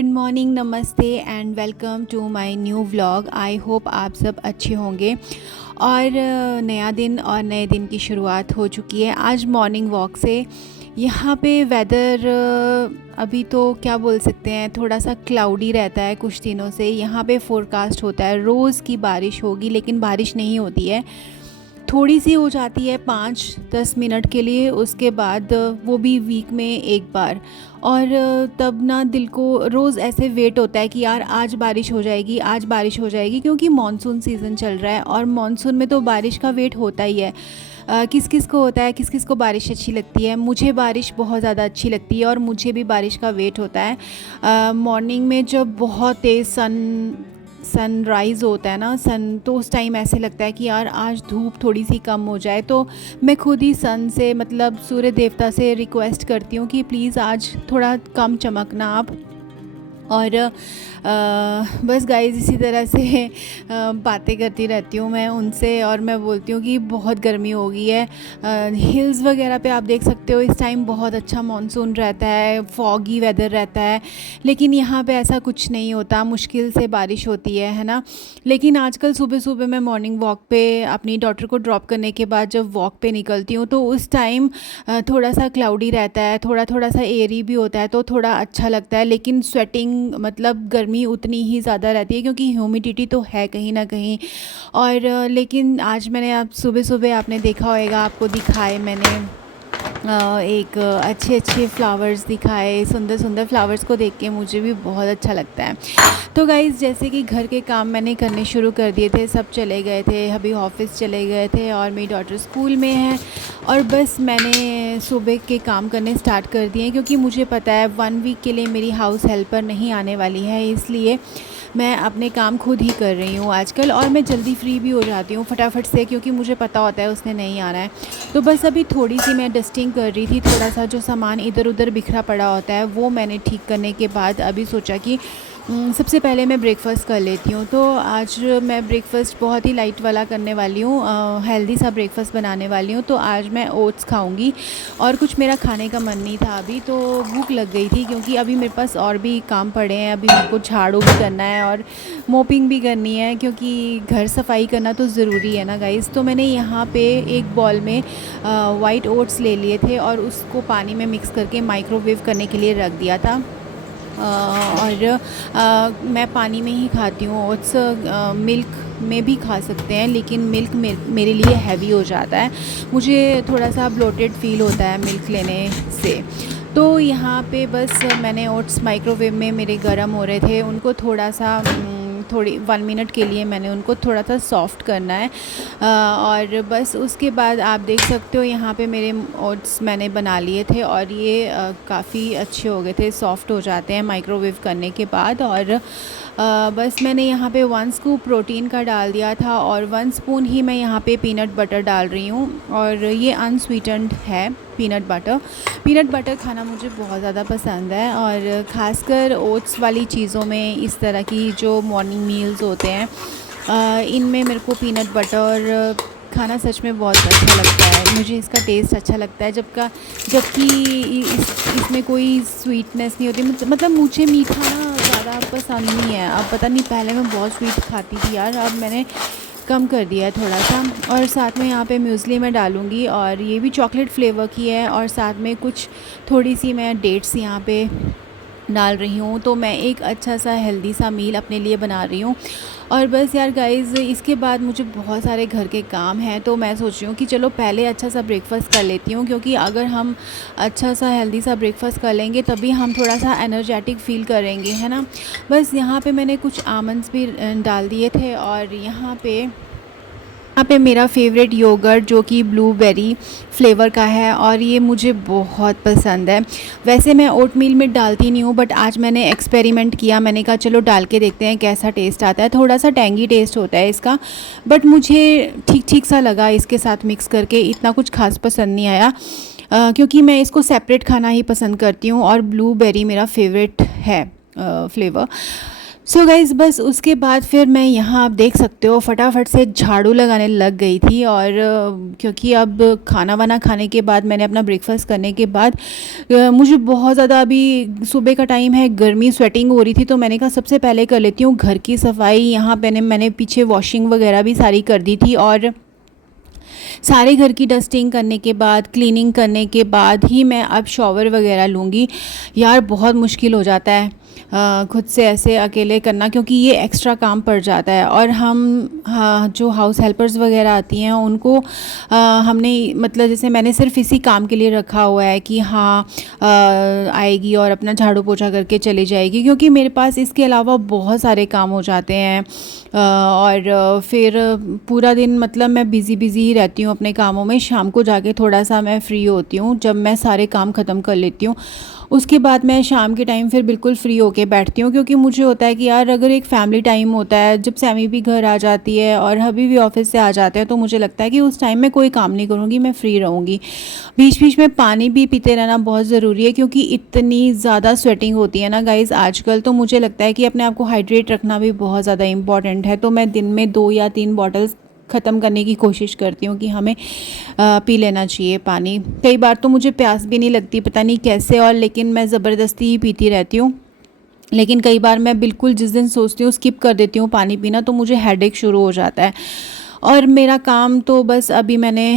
Good morning, नमस्ते and welcome to my new vlog. I hope आप सब अच्छे होंगे और नया दिन और नए दिन की शुरुआत हो चुकी है आज मॉर्निंग वॉक से। यहाँ पे वेदर अभी तो क्या बोल सकते हैं, थोड़ा सा क्लाउडी रहता है कुछ दिनों से। यहाँ पे फोरकास्ट होता है रोज़ की बारिश होगी, लेकिन बारिश नहीं होती है, थोड़ी सी हो जाती है 5-10 मिनट के लिए, उसके बाद वो भी वीक में एक बार। और तब ना दिल को रोज़ ऐसे वेट होता है कि यार आज बारिश हो जाएगी, आज बारिश हो जाएगी, क्योंकि मॉनसून सीज़न चल रहा है और मॉनसून में तो बारिश का वेट होता ही है। किस किस को होता है, किस किस को बारिश अच्छी लगती है। मुझे बारिश बहुत ज़्यादा अच्छी लगती है और मुझे भी बारिश का वेट होता है। मॉर्निंग में जब बहुत तेज़ सनराइज़ होता है ना, तो उस टाइम ऐसे लगता है कि यार आज धूप थोड़ी सी कम हो जाए। तो मैं खुद ही सन से, मतलब सूर्य देवता से रिक्वेस्ट करती हूँ कि प्लीज़ आज थोड़ा कम चमकना आप। और बस गाइस इसी तरह से बातें करती रहती हूँ मैं उनसे, और मैं बोलती हूँ कि बहुत गर्मी हो गई है। हिल्स वगैरह पे आप देख सकते हो इस टाइम बहुत अच्छा मॉनसून रहता है, फॉगी वेदर रहता है, लेकिन यहाँ पे ऐसा कुछ नहीं होता, मुश्किल से बारिश होती है ना। लेकिन आजकल सुबह सुबह मैं मॉर्निंग वॉक पे अपनी डॉटर को ड्रॉप करने के बाद जब वॉक पे निकलती हूँ तो उस टाइम थोड़ा सा क्लाउडी रहता है, थोड़ा थोड़ा सा एयरी भी होता है, तो थोड़ा अच्छा लगता है। लेकिन स्वेटिंग, मतलब गर्मी उतनी ही ज़्यादा रहती है क्योंकि ह्यूमिडिटी तो है कहीं ना कहीं। और लेकिन आज मैंने, आप सुबह सुबह आपने देखा होगा, आपको दिखाए मैंने एक अच्छे अच्छे फ्लावर्स दिखाए। सुंदर सुंदर फ्लावर्स को देख के मुझे भी बहुत अच्छा लगता है। तो गाइज़, जैसे कि घर के काम मैंने करने शुरू कर दिए थे, सब चले गए थे, अभी ऑफिस चले गए थे और मेरी डॉटर स्कूल में है, और बस मैंने सुबह के काम करने स्टार्ट कर दिए, क्योंकि मुझे पता है 1 वीक के लिए मेरी हाउस हेल्पर नहीं आने वाली है, इसलिए मैं अपने काम खुद ही कर रही हूँ आजकल। और मैं जल्दी फ्री भी हो जाती हूँ फटाफट से, क्योंकि मुझे पता होता है उसने नहीं आना है। तो बस अभी थोड़ी सी मैं डस्टिंग कर रही थी, थोड़ा सा जो सामान इधर उधर बिखरा पड़ा होता है वो मैंने ठीक करने के बाद अभी सोचा कि सबसे पहले मैं ब्रेकफ़ास्ट कर लेती हूँ। तो आज मैं ब्रेकफ़ास्ट बहुत ही लाइट वाला करने वाली हूँ, हेल्दी सा ब्रेकफ़ास्ट बनाने वाली हूँ। तो आज मैं ओट्स खाऊंगी, और कुछ मेरा खाने का मन नहीं था अभी, तो भूख लग गई थी, क्योंकि अभी मेरे पास और भी काम पड़े हैं। अभी मेरे को झाड़ू भी करना है और मोपिंग भी करनी है, क्योंकि घर सफाई करना तो ज़रूरी है ना गाइज़। तो मैंने यहाँ पे एक बॉल में वाइट ओट्स ले लिए थे और उसको पानी में मिक्स करके माइक्रोवेव करने के लिए रख दिया था। और मैं पानी में ही खाती हूँ ओट्स, मिल्क में भी खा सकते हैं, लेकिन मिल्क मेरे लिए हैवी हो जाता है, मुझे थोड़ा सा ब्लोटेड फील होता है मिल्क लेने से। तो यहाँ पे बस मैंने ओट्स माइक्रोवेव में मेरे गर्म हो रहे थे, उनको थोड़ा सा थोड़ी 1 मिनट के लिए मैंने उनको थोड़ा सा सॉफ़्ट करना है। और बस उसके बाद आप देख सकते हो यहाँ पे मेरे ओट्स मैंने बना लिए थे, और ये काफ़ी अच्छे हो गए थे, सॉफ़्ट हो जाते हैं माइक्रोवेव करने के बाद। और बस मैंने यहाँ पे 1 स्कूप प्रोटीन का डाल दिया था, और 1 स्पून ही मैं यहाँ पे पीनट बटर डाल रही हूँ, और ये अनस्वीटेंड है पीनट बटर खाना मुझे बहुत ज़्यादा पसंद है। और ख़ासकर ओट्स वाली चीज़ों में, इस तरह की जो मॉर्निंग मील्स होते हैं, इनमें मेरे को पीनट बटर खाना सच में बहुत अच्छा लगता है। मुझे इसका टेस्ट अच्छा लगता है, जबकि इसमें कोई स्वीटनेस नहीं होती। मतलब मुझे मीठा ना ज़्यादा पसंद नहीं है। अब पता नहीं, पहले मैं बहुत स्वीट खाती थी यार, अब मैंने कम कर दिया है थोड़ा सा। और साथ में यहाँ पे म्यूज़ली मैं डालूँगी, और ये भी चॉकलेट फ्लेवर की है, और साथ में कुछ थोड़ी सी मैं डेट्स यहाँ पे डाल रही हूँ। तो मैं एक अच्छा सा हेल्दी सा मील अपने लिए बना रही हूँ। और बस यार गाइज़, इसके बाद मुझे बहुत सारे घर के काम हैं, तो मैं सोच रही हूँ कि चलो पहले अच्छा सा ब्रेकफ़ास्ट कर लेती हूँ, क्योंकि अगर हम अच्छा सा हेल्दी सा ब्रेकफ़ास्ट कर लेंगे तभी हम थोड़ा सा एनर्जेटिक फ़ील करेंगे, है ना। बस यहाँ पे मैंने कुछ आमंड्स भी डाल दिए थे, और यहाँ पे मेरा फेवरेट योगर्ट जो कि ब्लूबेरी फ्लेवर का है, और ये मुझे बहुत पसंद है। वैसे मैं ओट मील में डालती नहीं हूँ, बट आज मैंने एक्सपेरिमेंट किया, मैंने कहा चलो डाल के देखते हैं कैसा टेस्ट आता है। थोड़ा सा टेंगी टेस्ट होता है इसका, बट मुझे ठीक ठीक सा लगा इसके साथ मिक्स करके, इतना कुछ खास पसंद नहीं आया, क्योंकि मैं इसको सेपरेट खाना ही पसंद करती हूँ, और ब्लूबेरी मेरा फेवरेट है फ्लेवर। सो गाइज़ बस उसके बाद फिर मैं यहाँ आप देख सकते हो फटाफट से झाड़ू लगाने लग गई थी। और क्योंकि अब खाना वाना खाने के बाद मैंने अपना ब्रेकफास्ट करने के बाद मुझे बहुत ज़्यादा अभी सुबह का टाइम है, गर्मी स्वेटिंग हो रही थी, तो मैंने कहा सबसे पहले कर लेती हूँ घर की सफाई। यहाँ मैंने पीछे वॉशिंग वगैरह भी सारी कर दी थी, और सारे घर की डस्टिंग करने के बाद, क्लीनिंग करने के बाद ही मैं अब शॉवर वगैरह लूँगी। यार बहुत मुश्किल हो जाता है खुद से ऐसे अकेले करना, क्योंकि ये एक्स्ट्रा काम पड़ जाता है। और हम हाँ, जो हाउस हेल्पर्स वगैरह आती हैं उनको हमने मतलब जैसे मैंने सिर्फ इसी काम के लिए रखा हुआ है कि हाँ आएगी और अपना झाड़ू पोछा करके चली जाएगी, क्योंकि मेरे पास इसके अलावा बहुत सारे काम हो जाते हैं। और फिर पूरा दिन मतलब मैं बिज़ी बिज़ी ही रहती हूँ अपने कामों में। शाम को जाके थोड़ा सा मैं फ्री होती हूँ, जब मैं सारे काम ख़त्म कर लेती हूँ उसके बाद मैं शाम के टाइम फिर बिल्कुल फ्री होके बैठती हूँ। क्योंकि मुझे होता है कि यार अगर एक फ़ैमिली टाइम होता है, जब सैमी भी घर आ जाती है और हबी भी ऑफिस से आ जाते हैं, तो मुझे लगता है कि उस टाइम में कोई काम नहीं करूँगी, मैं फ्री रहूँगी। बीच बीच में पानी भी पीते रहना बहुत ज़रूरी है, क्योंकि इतनी ज़्यादा स्वेटिंग होती है ना गाइज़ आजकल, तो मुझे लगता है कि अपने आप को हाइड्रेट रखना भी बहुत ज़्यादा इंपॉर्टेंट है। तो मैं दिन में 2 या 3 बॉटल्स ख़त्म करने की कोशिश करती हूँ कि हमें पी लेना चाहिए पानी। कई बार तो मुझे प्यास भी नहीं लगती, पता नहीं कैसे, और लेकिन मैं ज़बरदस्ती ही पीती रहती हूँ। लेकिन कई बार मैं बिल्कुल जिस दिन सोचती हूँ स्किप कर देती हूँ पानी पीना, तो मुझे हेडेक शुरू हो जाता है। और मेरा काम तो बस अभी मैंने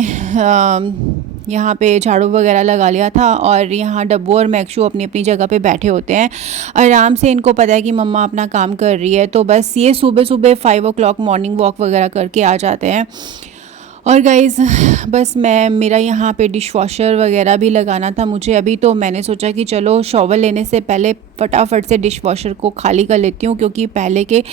यहाँ पे झाड़ू वगैरह लगा लिया था, और यहाँ डब्बू और मैक्शू अपनी अपनी जगह पे बैठे होते हैं आराम से। इनको पता है कि मम्मा अपना काम कर रही है, तो बस ये सुबह सुबह 5 o'clock मॉर्निंग वॉक वगैरह करके आ जाते हैं। और गाइज़ बस मेरा यहाँ पे डिश वॉशर वगैरह भी लगाना था मुझे अभी, तो मैंने सोचा कि चलो शॉवर लेने से पहले फटाफट से डिश वॉशर को खाली कर लेती हूँ, क्योंकि पहले के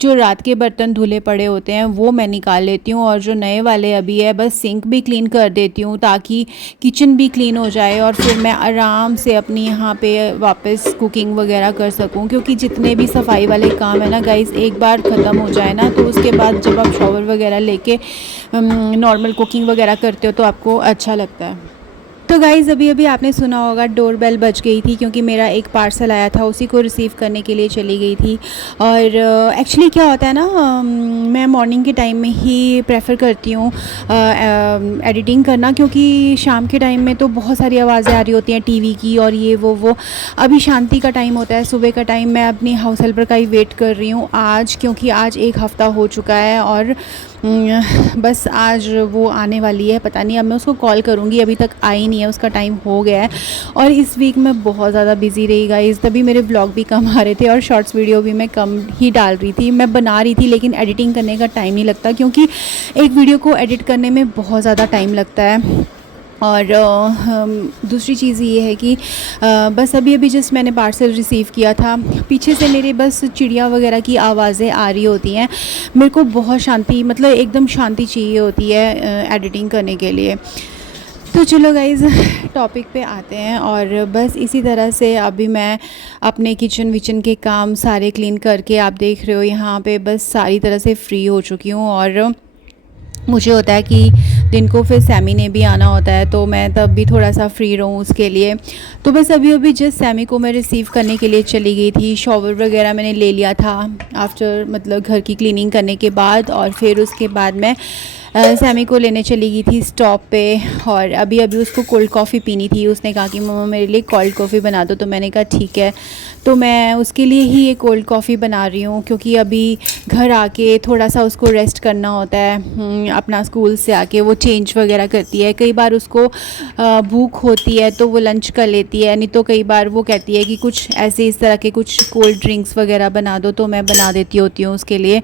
जो रात के बर्तन धुले पड़े होते हैं वो मैं निकाल लेती हूँ, और जो नए वाले अभी है बस सिंक भी क्लीन कर देती हूँ ताकि किचन भी क्लीन हो जाए, और फिर मैं आराम से अपनी यहाँ पे वापस कुकिंग वगैरह कर सकूँ। क्योंकि जितने भी सफाई वाले काम है ना गाइज़, एक बार ख़त्म हो जाए ना, तो उसके बाद जब आप शॉवर वगैरह लेके नॉर्मल कुकिंग वगैरह करते हो तो आपको अच्छा लगता है। तो गाइज़ अभी अभी आपने सुना होगा डोर बेल बज गई थी, क्योंकि मेरा एक पार्सल आया था, उसी को रिसीव करने के लिए चली गई थी। और एक्चुअली क्या होता है ना, मैं मॉर्निंग के टाइम में ही प्रेफर करती हूँ एडिटिंग करना, क्योंकि शाम के टाइम में तो बहुत सारी आवाज़ें आ रही होती हैं टीवी की और ये वो। अभी शांति का टाइम होता है, सुबह का टाइम। मैं अपनी हाउस हेल्पर का ही वेट कर रही हूँ आज, क्योंकि आज 1 हफ़्ता हो चुका है, और बस आज वो आने वाली है। पता नहीं, अब मैं उसको कॉल करूँगी, अभी तक आई नहीं है, उसका टाइम हो गया है। और इस वीक मैं बहुत ज़्यादा बिज़ी रही गाइस, तभी मेरे व्लॉग भी कम आ रहे थे और शॉर्ट्स वीडियो भी मैं कम ही डाल रही थी। मैं बना रही थी लेकिन एडिटिंग करने का टाइम नहीं लगता, क्योंकि एक वीडियो को एडिट करने में बहुत ज़्यादा टाइम लगता है। और दूसरी चीज़ ये है कि बस अभी जस्ट मैंने पार्सल रिसीव किया था, पीछे से मेरे बस चिड़िया वगैरह की आवाज़ें आ रही होती हैं। मेरे को बहुत शांति, मतलब एकदम शांति चाहिए होती है एडिटिंग करने के लिए। तो चलो गाइज़ टॉपिक पे आते हैं, और बस इसी तरह से अभी मैं अपने किचन विचन के काम सारे क्लीन करके, आप देख रहे हो यहाँ पे बस सारी तरह से फ्री हो चुकी हूँ। और मुझे होता है कि दिन को फिर सैमी ने भी आना होता है, तो मैं तब भी थोड़ा सा फ्री रहूँ उसके लिए। तो बस अभी जस्ट सैमी को मैं रिसीव करने के लिए चली गई थी। शॉवर वगैरह मैंने ले लिया था आफ्टर, मतलब घर की क्लीनिंग करने के बाद, और फिर उसके बाद मैं सैमी को लेने चली गई थी स्टॉप पे। और अभी उसको कोल्ड कॉफ़ी पीनी थी, उसने कहा कि मम्मा मेरे लिए कोल्ड कॉफ़ी बना दो, तो मैंने कहा ठीक है। तो मैं उसके लिए ही ये कोल्ड कॉफ़ी बना रही हूँ, क्योंकि अभी घर आके थोड़ा सा उसको रेस्ट करना होता है। अपना स्कूल से आके वो चेंज वगैरह करती है, कई बार उसको भूख होती है तो वो लंच कर लेती है, नहीं तो कई बार वो कहती है कि कुछ ऐसे इस तरह के कुछ कोल्ड ड्रिंक्स वगैरह बना दो, तो मैं बना देती होती हूँ उसके लिए।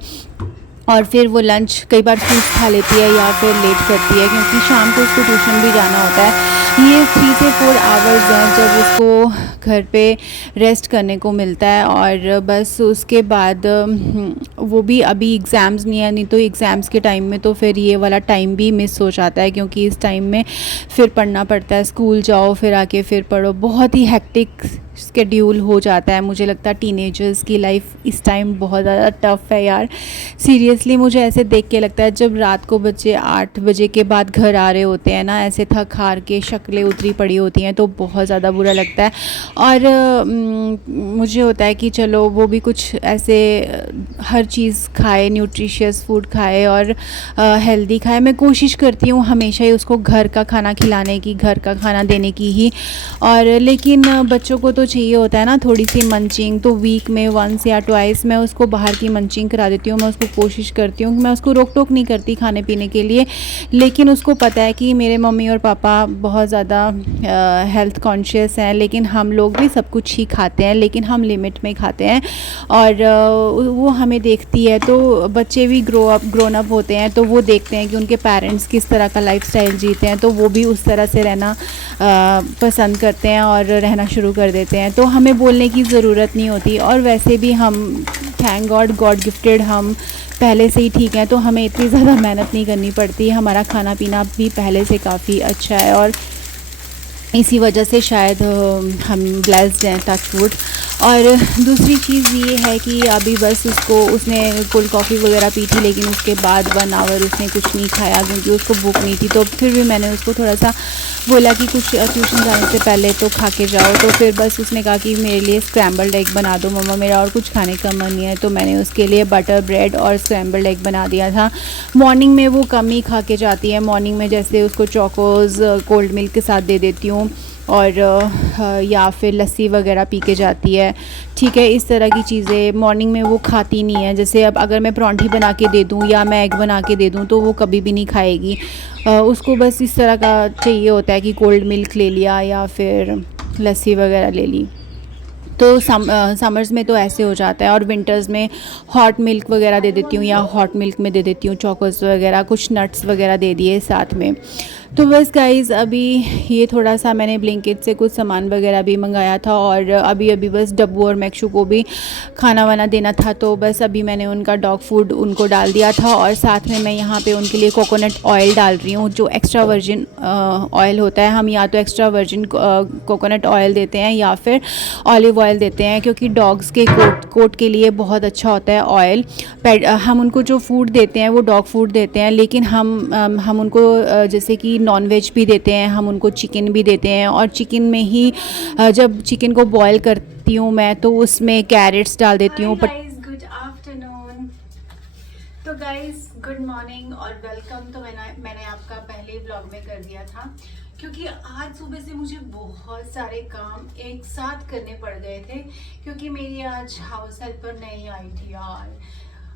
और फिर वो लंच कई बार फ्रूट्स खा लेती है या फिर लेट करती है, क्योंकि शाम को उसको ट्यूशन भी जाना होता है। ये 3 से 4 आवर्स हैं जब उसको घर पे रेस्ट करने को मिलता है। और बस उसके बाद वो भी अभी एग्ज़ाम्स नहीं है, नहीं तो एग्ज़ाम्स के टाइम में तो फिर ये वाला टाइम भी मिस हो जाता है, क्योंकि इस टाइम में फिर पढ़ना पड़ता है, स्कूल जाओ फिर आके फिर पढ़ो, बहुत ही हेक्टिक स्केड्यूल हो जाता है। मुझे लगता है टीनेजर्स की लाइफ इस टाइम बहुत ज़्यादा टफ़ है यार। सीरियसली मुझे ऐसे देख के लगता है जब रात को बच्चे 8 बजे के बाद घर आ रहे होते हैं ना, ऐसे थक हार के शक्लें उतरी पड़ी होती हैं, तो बहुत ज़्यादा बुरा लगता है। और मुझे होता है कि चलो वो भी कुछ ऐसे हर चीज़ खाए, न्यूट्रिशियस फूड खाए और हेल्दी खाए। मैं कोशिश करती हूँ हमेशा ही उसको घर का खाना खिलाने की, घर का खाना देने की ही। और लेकिन बच्चों को तो चाहिए होता है ना थोड़ी सी मंचिंग, तो वीक में वंस या ट्वाइस मैं उसको बाहर की मंचिंग करा देती हूँ। मैं उसको कोशिश करती हूँ कि मैं उसको रोक टोक नहीं करती खाने पीने के लिए, लेकिन उसको पता है कि मेरे मम्मी और पापा बहुत ज़्यादा हेल्थ कॉन्शियस हैं, लेकिन हम लोग भी सब कुछ ही खाते हैं, लेकिन हम लिमिट में खाते हैं। और वो हमें देखती है, तो बच्चे भी ग्रोन अप होते हैं, तो वो देखते हैं कि उनके पेरेंट्स किस तरह का लाइफस्टाइल जीते हैं, तो वो भी उस तरह से रहना पसंद करते हैं और रहना शुरू कर देते हैं। तो हमें बोलने की ज़रूरत नहीं होती। और वैसे भी हम थैंक गॉड गिफ्टेड, हम पहले से ही ठीक हैं, तो हमें इतनी ज़्यादा मेहनत नहीं करनी पड़ती। हमारा खाना पीना भी पहले से काफ़ी अच्छा है और इसी वजह से शायद हम ब्लेस्ड हैं, टच वुड। और दूसरी चीज़ ये है कि अभी बस उसने कोल्ड कॉफ़ी वगैरह पी थी, लेकिन उसके बाद 1 आवर उसने कुछ नहीं खाया क्योंकि उसको भूख नहीं थी। तो फिर भी मैंने उसको थोड़ा सा बोला कि कुछ ट्यूशन जाने से पहले तो खा के जाओ। तो फिर बस उसने कहा कि मेरे लिए स्क्रैम्बल्ड एग बना दो मम्मा, मेरा और कुछ खाने का मन नहीं है। तो मैंने उसके लिए बटर ब्रेड और स्क्रैम्बल्ड एग बना दिया था। मॉर्निंग में वो कम ही खा के जाती है। मॉर्निंग में जैसे उसको चोकोज़ कोल्ड मिल्क के साथ दे देती हूँ, और या फिर लस्सी वगैरह पी के जाती है। ठीक है, इस तरह की चीज़ें मॉर्निंग में वो खाती नहीं है। जैसे अब अगर मैं परांठी बना के दे दूँ या मैं एग बना के दे दूँ, तो वो कभी भी नहीं खाएगी। उसको बस इस तरह का चाहिए होता है कि कोल्ड मिल्क ले लिया या फिर लस्सी वगैरह ले ली। तो समर्स में तो ऐसे हो जाता है। और विंटर्स में हॉट मिल्क वगैरह दे देती हूँ, या हॉट मिल्क में दे देती हूँ चोकोस वगैरह, कुछ नट्स वगैरह दे दिए साथ में। तो बस गाइज़, अभी ये थोड़ा सा मैंने ब्लिंकिट से कुछ सामान वगैरह भी मंगाया था, और अभी बस डब्बू और मैक्शू को भी खाना वाना देना था। तो बस अभी मैंने उनका डॉग फूड उनको डाल दिया था, और साथ में मैं यहाँ पे उनके लिए कोकोनट ऑयल डाल रही हूँ, जो एक्स्ट्रा वर्जिन ऑयल होता है। हम या तो एक्स्ट्रा वर्जिन कोकोनट ऑयल देते हैं या फिर ऑलिव ऑयल देते हैं, क्योंकि डॉग्स के कोट के लिए बहुत अच्छा होता है ऑयल। हम उनको जो फूड देते हैं वो डॉग फूड देते हैं, लेकिन हम उनको जैसे कि नॉन वेज भी देते हैं, हम उनको चिकन भी देते हैं। और चिकन में ही जब चिकन को बॉयल करती हूँ मैं, तो उसमें कैरेट्स डाल देती हूँ। Good afternoon. तो गाइज गुड मॉर्निंग और वेलकम। तो मैंने आपका पहले व्लॉग में कर दिया था, क्योंकि आज सुबह से मुझे बहुत सारे काम एक साथ करने पड़ गए थे, क्योंकि मेरी आज हाउस हेल्पर नहीं आई थी यार।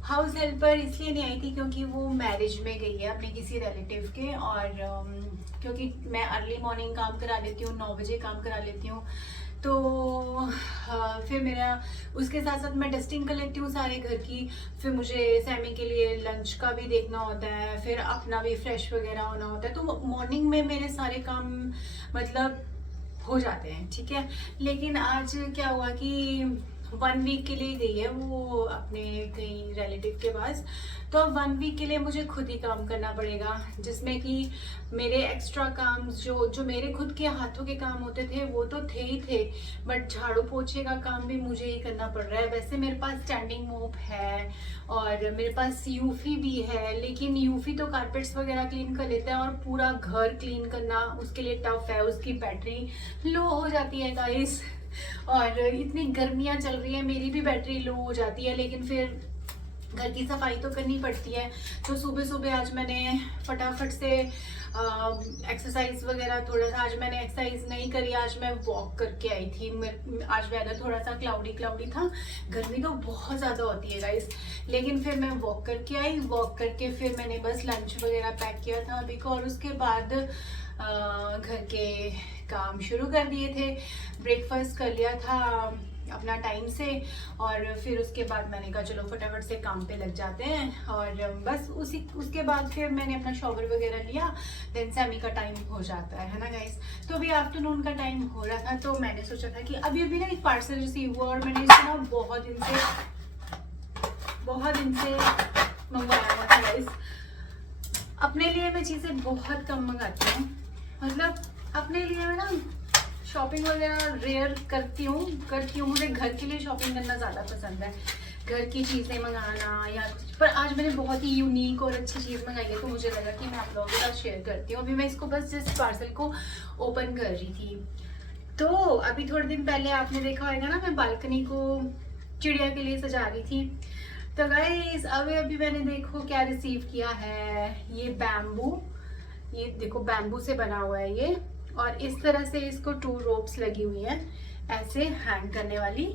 हाउस हेल्पर इसलिए नहीं आई थी क्योंकि वो मैरिज में गई है अपने किसी रिलेटिव के, और क्योंकि मैं अर्ली मॉर्निंग काम करा लेती हूँ, 9 बजे काम करा लेती हूँ, तो फिर मेरा उसके साथ साथ मैं डस्टिंग कर लेती हूँ सारे घर की। फिर मुझे सैमी के लिए लंच का भी देखना होता है, फिर अपना भी फ्रेश वगैरह होना होता है। तो मॉर्निंग में मेरे सारे काम मतलब हो जाते हैं, ठीक है। लेकिन आज क्या हुआ कि 1 वीक के लिए गई है वो अपने कहीं रिलेटिव के पास, तो अब 1 वीक के लिए मुझे खुद ही काम करना पड़ेगा, जिसमें कि मेरे एक्स्ट्रा काम जो मेरे खुद के हाथों के काम होते थे वो तो थे ही थे, बट झाड़ू पोछे का काम भी मुझे ही करना पड़ रहा है। वैसे मेरे पास स्टैंडिंग मोप है और मेरे पास यूफी भी है, लेकिन यूफी तो कारपेट्स वगैरह क्लीन कर लेता है, और पूरा घर क्लीन करना उसके लिए टफ है, उसकी बैटरी लो हो जाती है गाइस। और इतनी गर्मियाँ चल रही है, मेरी भी बैटरी लो हो जाती है, लेकिन फिर घर की सफाई तो करनी पड़ती है। तो सुबह सुबह आज मैंने फटाफट से एक्सरसाइज वगैरह थोड़ा सा, आज मैंने एक्सरसाइज नहीं करी, आज मैं वॉक करके आई थी। आज वेदर थोड़ा सा क्लाउडी था, गर्मी तो बहुत ज़्यादा होती है गाइस, लेकिन फिर मैं वॉक करके आई। वॉक करके फिर मैंने बस लंच वगैरह पैक किया था अभी को, और उसके बाद घर के काम शुरू कर दिए थे। ब्रेकफास्ट कर लिया था अपना टाइम से, और फिर उसके बाद मैंने कहा चलो फटाफट से काम पे लग जाते हैं। और बस उसके बाद फिर मैंने अपना शॉवर वगैरह लिया, देन सैमी का टाइम हो जाता है ना गाइस। तो अभी आफ्टरनून का टाइम हो रहा था, तो मैंने सोचा था कि अभी ना एक पार्सल रिसीव हुआ, और मैंने इसको ना बहुत दिन से मंगवाया हुआ था गाइस। अपने लिए मैं चीज़ें बहुत कम मंगाती हूँ, मतलब अपने लिए मैं ना शॉपिंग वगैरह रेयर करती हूँ। मुझे घर के लिए शॉपिंग करना ज़्यादा पसंद है, घर की चीज़ें मंगाना या कुछ। पर आज मैंने बहुत ही यूनिक और अच्छी चीज़ मंगाई है, तो मुझे लगा कि मैं आप लोगों के साथ शेयर करती हूँ। अभी मैं इसको बस जिस पार्सल को ओपन कर रही थी, तो अभी थोड़े दिन पहले आपने देखा होगा ना, मैं बालकनी को चिड़िया के लिए सजा रही थी। तो गाइस अभी मैंने देखो क्या रिसीव किया है, ये बैम्बू, ये देखो बैम्बू से बना हुआ है ये, और इस तरह से इसको 2 रोप्स लगी हुई हैं ऐसे हैंग करने वाली,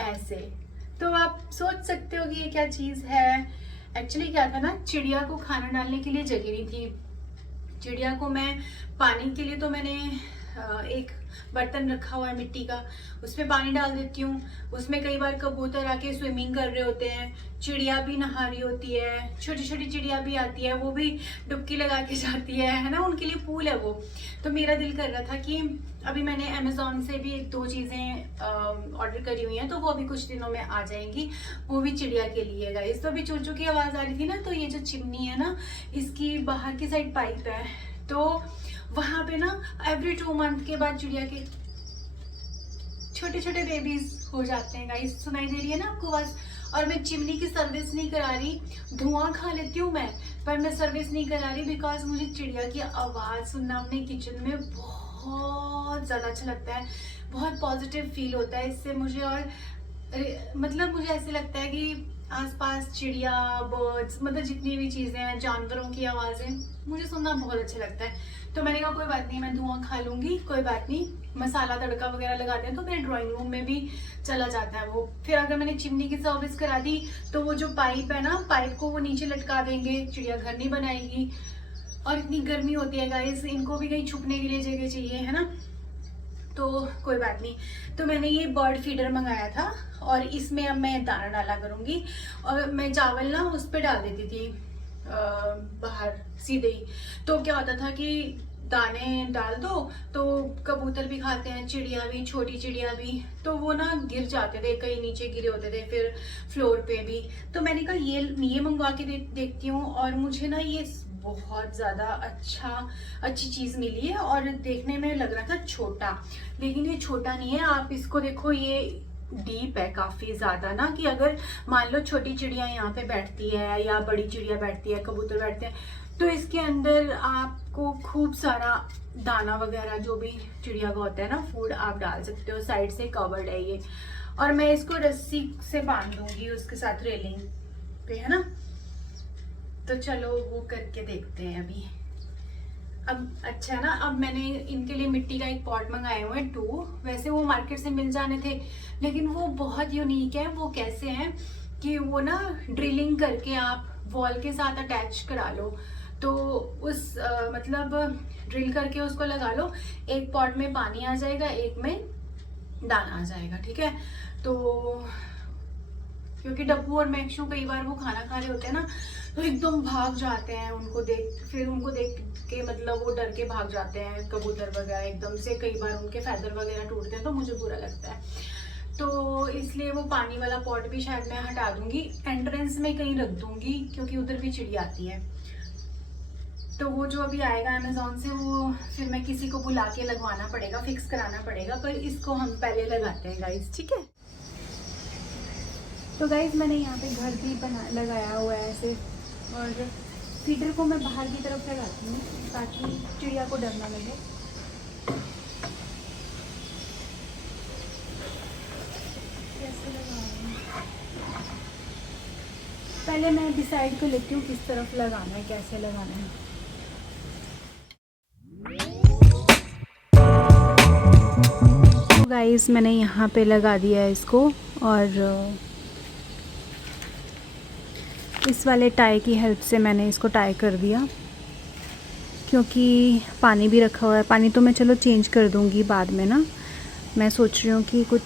ऐसे। तो आप सोच सकते हो कि ये क्या चीज़ है। एक्चुअली क्या था ना, चिड़िया को खाना डालने के लिए जगह नहीं थी। चिड़िया को मैं पानी के लिए, तो मैंने एक बर्तन रखा हुआ है मिट्टी का, उसमें पानी डाल देती हूँ। उसमें कई बार कबूतर आके स्विमिंग कर रहे होते हैं, चिड़िया भी नहा रही होती है, छोटी छोटी चिड़िया भी आती है, वो भी डुबकी लगा के जाती है ना, उनके लिए पूल है वो। तो मेरा दिल कर रहा था कि अभी मैंने अमेज़ॉन से भी 2 चीज़ें ऑर्डर करी हुई हैं, तो वो अभी कुछ दिनों में आ जाएंगी, वो भी चिड़िया के लिए गाइस। तो अभी चूचू की आवाज़ आ रही थी ना, तो ये जो चिमनी है ना, इसकी बाहर की साइड पाइप है, तो वहाँ पे ना एवरी 2 मंथ के बाद चिड़िया के छोटे छोटे बेबीज हो जाते हैं गाइस। सुनाई दे रही है ना आपको आवाज़। और मैं चिमनी की सर्विस नहीं करा रही, धुआं खा लेती हूँ मैं, पर मैं सर्विस नहीं करा रही, बिकॉज मुझे चिड़िया की आवाज़ सुनना अपने किचन में बहुत ज़्यादा अच्छा लगता है। बहुत पॉजिटिव फील होता है इससे मुझे, और मतलब मुझे ऐसे लगता है कि आसपास चिड़िया, बर्ड्स, मतलब जितनी भी चीज़ें हैं, जानवरों की आवाज़ें मुझे सुनना बहुत अच्छा लगता है। तो मैंने कहा कोई बात नहीं, मैं धुआं खा लूँगी, कोई बात नहीं, मसाला तड़का वगैरह लगाते हैं तो मेरे ड्राइंग रूम में भी चला जाता है वो। फिर अगर मैंने चिमनी की सर्विस करा दी, तो वो जो पाइप है ना, पाइप को वो नीचे लटका देंगे, चिड़िया घर नहीं बनाएगी। और इतनी गर्मी होती है गाइस, इनको भी कहीं छुपने के लिए जगह चाहिए, है ना। तो कोई बात नहीं, तो मैंने ये बर्ड फीडर मंगाया था, और इसमें अब मैं दाना डाला करूँगी। और मैं चावल ना उस पर डाल देती थी बाहर सीधे ही, तो क्या होता था कि दाने डाल दो तो कबूतर भी खाते हैं, चिड़िया भी, छोटी चिड़िया भी, तो वो ना गिर जाते थे, कहीं नीचे गिरे होते थे, फिर फ्लोर पे भी। तो मैंने कहा ये मंगवा के देखती हूँ, और मुझे ना ये बहुत ज़्यादा अच्छी चीज़ मिली है। और देखने में लग रहा था छोटा, लेकिन ये छोटा नहीं है। आप इसको देखो, ये डीप है काफ़ी ज़्यादा ना, कि अगर मान लो छोटी चिड़िया यहाँ पे बैठती है या बड़ी चिड़िया बैठती है, कबूतर बैठते हैं, तो इसके अंदर आपको खूब सारा दाना वगैरह जो भी चिड़िया का होता है ना, फूड, आप डाल सकते हो। साइड से कवर्ड है ये, और मैं इसको रस्सी से बांध दूंगी उसके साथ रेलिंग पे, है ना। तो चलो वो करके देखते हैं अभी। अब अच्छा ना, अब मैंने इनके लिए मिट्टी का एक पॉट मंगाए हुए हैं 2। वैसे वो मार्केट से मिल जाने थे, लेकिन वो बहुत यूनिक है। वो कैसे हैं कि वो ना ड्रिलिंग करके आप वॉल के साथ अटैच करा लो, तो उस मतलब ड्रिल करके उसको लगा लो, एक पॉट में पानी आ जाएगा, एक में दाना आ जाएगा, ठीक है। तो क्योंकि डब्बू और मैक्शू कई बार वो खाना खा रहे होते हैं ना, तो एकदम भाग जाते हैं, उनको देख के मतलब वो डर के भाग जाते हैं, कबूतर वगैरह एकदम से। कई बार उनके फैदर वगैरह टूटते हैं, तो मुझे बुरा लगता है। तो इसलिए वो पानी वाला पॉट भी शायद मैं हटा दूंगी, एंट्रेंस में कहीं रख दूंगी, क्योंकि उधर भी चिड़िया आती है। तो वो जो अभी आएगा अमेज़ॉन से, वो फिर मैं किसी को बुला के लगवाना पड़ेगा, फिक्स कराना पड़ेगा। पर इसको हम पहले लगाते हैं गाइस, ठीक है। तो गाइस मैंने यहाँ पे घर भी लगाया हुआ है ऐसे, और फीडर को मैं बाहर की तरफ लगाती हूँ ताकि चिड़िया को डर ना लगे। कैसे लगाऊँ, पहले मैं डिसाइड कर लेती हूँ किस तरफ लगाना है, कैसे लगाना है। तो गाइस मैंने यहाँ पे लगा दिया है इसको, और इस वाले टाई की हेल्प से मैंने इसको टाई कर दिया, क्योंकि पानी भी रखा हुआ है। पानी तो मैं चलो चेंज कर दूँगी बाद में ना। मैं सोच रही हूँ कि कुछ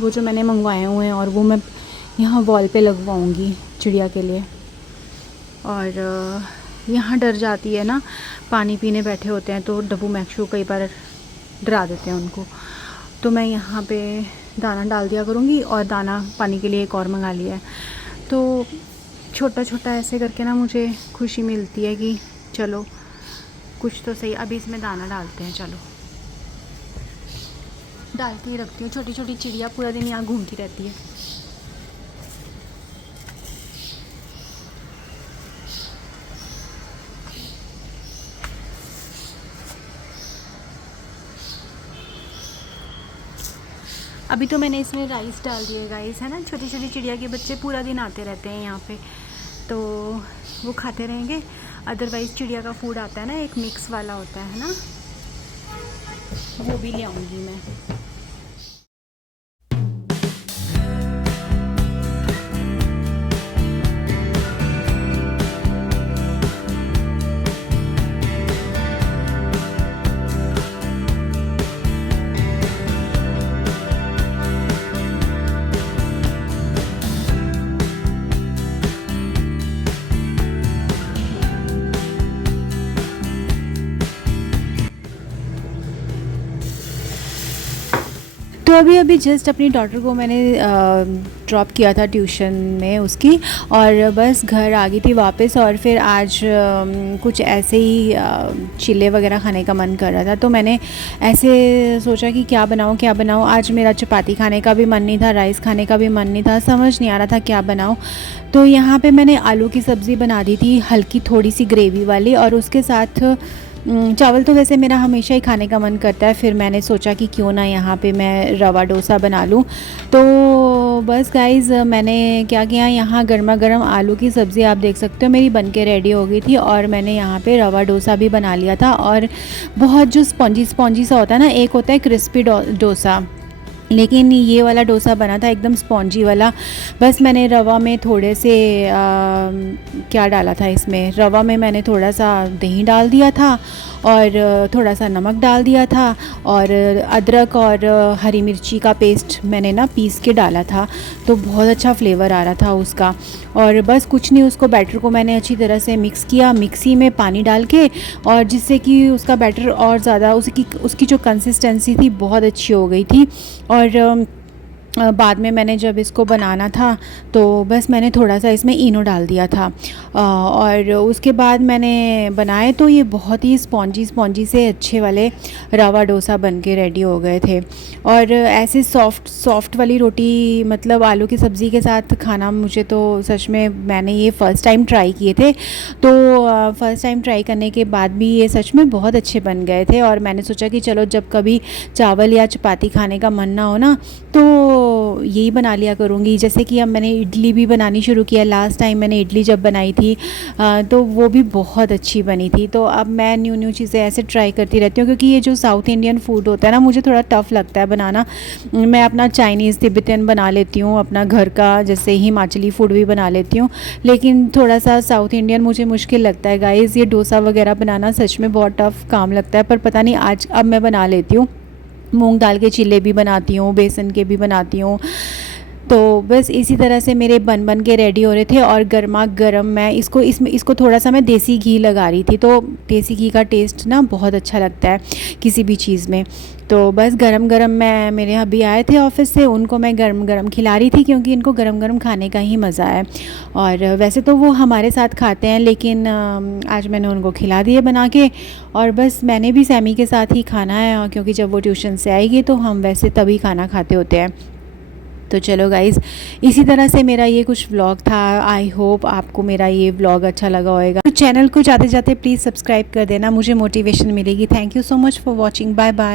वो जो मैंने मंगवाए हुए हैं, और वो मैं यहाँ वॉल पे लगवाऊँगी चिड़िया के लिए। और यहाँ डर जाती है ना, पानी पीने बैठे होते हैं तो डब्बू मैक्शू कई बार डरा देते हैं उनको। तो मैं यहाँ पे दाना डाल दिया करूँगी, और दाना पानी के लिए एक और मंगा लिया है। तो छोटा छोटा ऐसे करके ना मुझे खुशी मिलती है कि चलो कुछ तो सही। अभी इसमें दाना डालते हैं, चलो। डाल के ही रखती हूँ। छोटी छोटी चिड़िया पूरा दिन यहाँ घूमती रहती है। अभी तो मैंने इसमें राइस डाल दिए गाइस, है ना। छोटी छोटी चिड़िया के बच्चे पूरा दिन आते रहते हैं यहाँ पे, तो वो खाते रहेंगे। अदरवाइज़ चिड़िया का फूड आता है ना, एक मिक्स वाला होता है ना, वो भी ले आऊँगी मैं। तो अभी जस्ट अपनी डॉटर को मैंने ड्रॉप किया था ट्यूशन में उसकी, और बस घर आ गई थी वापस। और फिर आज कुछ ऐसे ही चिल्ले वगैरह खाने का मन कर रहा था, तो मैंने ऐसे सोचा कि क्या बनाऊँ। आज मेरा चपाती खाने का भी मन नहीं था, राइस खाने का भी मन नहीं था, समझ नहीं आ रहा था क्या बनाऊँ। तो यहाँ पे मैंने आलू की सब्ज़ी बना दी थी, हल्की थोड़ी सी ग्रेवी वाली, और उसके साथ चावल तो वैसे मेरा हमेशा ही खाने का मन करता है। फिर मैंने सोचा कि क्यों ना यहाँ पे मैं रवा डोसा बना लूँ। तो बस गाइज़ मैंने क्या किया, यहाँ गर्मा गर्म आलू की सब्ज़ी आप देख सकते हो मेरी बन के रेडी हो गई थी, और मैंने यहाँ पे रवा डोसा भी बना लिया था। और बहुत जो स्पॉन्जी सा होता है ना, एक होता है क्रिस्पी डोसा, लेकिन ये वाला डोसा बना था एकदम स्पॉन्जी वाला। बस मैंने रवा में थोड़े से क्या डाला था, इसमें रवा में मैंने थोड़ा सा दही डाल दिया था, और थोड़ा सा नमक डाल दिया था, और अदरक और हरी मिर्ची का पेस्ट मैंने ना पीस के डाला था, तो बहुत अच्छा फ्लेवर आ रहा था उसका। और बस कुछ नहीं, उसको बैटर को मैंने अच्छी तरह से मिक्स किया मिक्सी में पानी डाल के, और जिससे कि उसका बैटर और ज़्यादा उसकी जो कंसिस्टेंसी थी बहुत अच्छी हो गई थी। और बाद में मैंने जब इसको बनाना था तो बस मैंने थोड़ा सा इसमें इनो डाल दिया था, और उसके बाद मैंने बनाए तो ये बहुत ही स्पॉन्जी से अच्छे वाले रवा डोसा बन के रेडी हो गए थे। और ऐसे सॉफ्ट वाली रोटी, मतलब आलू की सब्ज़ी के साथ खाना, मुझे तो सच में, मैंने ये फ़र्स्ट टाइम ट्राई किए थे, तो फ़र्स्ट टाइम ट्राई करने के बाद भी ये सच में बहुत अच्छे बन गए थे। और मैंने सोचा कि चलो जब कभी चावल या चपाती खाने का मन ना हो ना, तो यही बना लिया करूँगी। जैसे कि अब मैंने इडली भी बनानी शुरू किया। लास्ट टाइम मैंने इडली जब बनाई थी तो वो भी बहुत अच्छी बनी थी। तो अब मैं न्यू चीज़ें ऐसे ट्राई करती रहती हूँ, क्योंकि ये जो साउथ इंडियन फूड होता है ना, मुझे थोड़ा टफ़ लगता है बनाना। मैं अपना चाइनीज़ तिब्बतन बना लेती हूँ, अपना घर का जैसे हिमाचली फूड भी बना लेती हूँ, लेकिन थोड़ा सा साउथ इंडियन मुझे मुश्किल लगता है गाइज़। ये डोसा वगैरह बनाना सच में बहुत टफ़ काम लगता है, पर पता नहीं आज अब मैं बना लेती हूँ। मूंग दाल के चिल्ले भी बनाती हूँ, बेसन के भी बनाती हूँ। तो बस इसी तरह से मेरे बन के रेडी हो रहे थे, और गर्मा गर्म मैं इसको थोड़ा सा मैं देसी घी लगा रही थी। तो देसी घी का टेस्ट ना बहुत अच्छा लगता है किसी भी चीज़ में। तो बस गरम गरम मैं, मेरे अभी आए थे ऑफिस से, उनको मैं गरम गरम खिला रही थी, क्योंकि इनको गरम गरम खाने का ही मज़ा है। और वैसे तो वो हमारे साथ खाते हैं, लेकिन आज मैंने उनको खिला दिए बना के। और बस मैंने भी सैमी के साथ ही खाना है, क्योंकि जब वो ट्यूशन से आएगी तो हम वैसे तभी खाना खाते होते हैं। तो चलो गाइज़, इसी तरह से मेरा ये कुछ व्लॉग था। आई होप आपको मेरा ये व्लॉग अच्छा लगा होगा। तो चैनल को जाते जाते प्लीज़ सब्सक्राइब कर देना, मुझे मोटिवेशन मिलेगी। Thank you so much for watching. Bye bye.